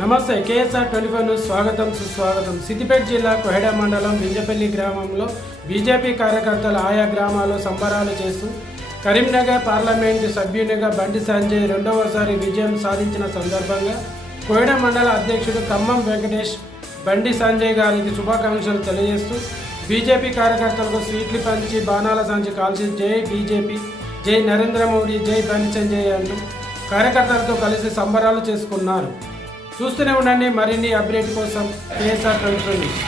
నమస్తే KSR 24 news స్వాగతం సుస్వాగతం. సిద్దిపేట జిల్లా కొహెడ మండలం వింజపల్లి గ్రామంలో బీజేపీ కార్యకర్తలు ఆయా గ్రామాల్లో సంబరాలు చేస్తూ కరీంనగర్ పార్లమెంటు సభ్యునిగా బండి సంజయ్ రెండవసారి విజయం సాధించిన సందర్భంగా కొహెడ మండల అధ్యక్షుడు ఖమ్మం వెంకటేష్ బండి సంజయ్ గారికి శుభాకాంక్షలు తెలియజేస్తూ బీజేపీ కార్యకర్తలకు స్వీట్లు పంచి బాణాల సంచి కాల్చి జై బీజేపీ, జై నరేంద్ర మోడీ, జై బండి సంజయ్ అంటూ కార్యకర్తలతో కలిసి సంబరాలు చేసుకున్నారు. చూస్తూనే ఉండండి మరిన్ని అప్డేట్ కోసం కేఎస్ఆర్ 24 న్యూస్.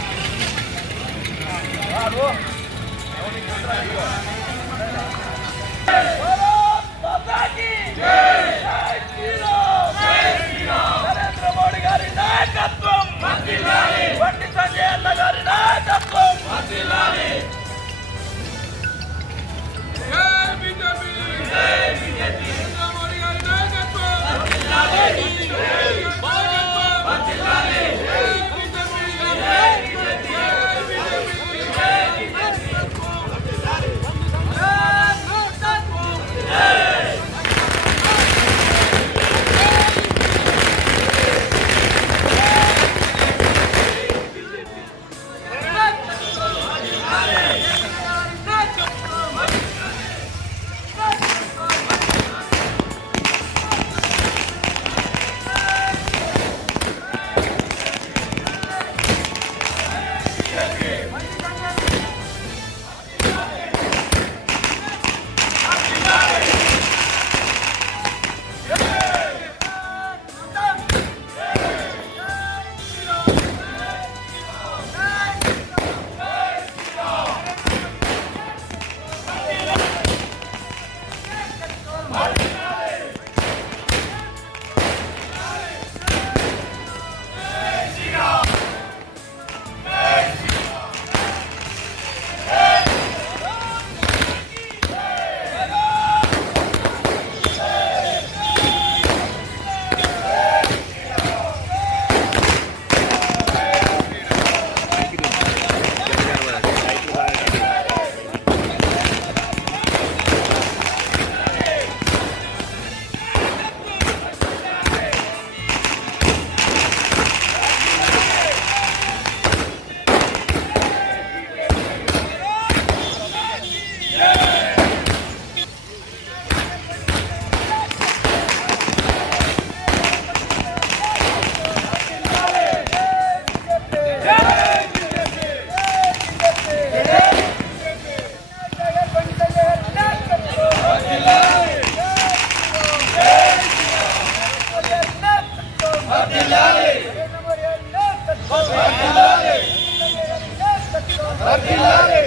Abdillah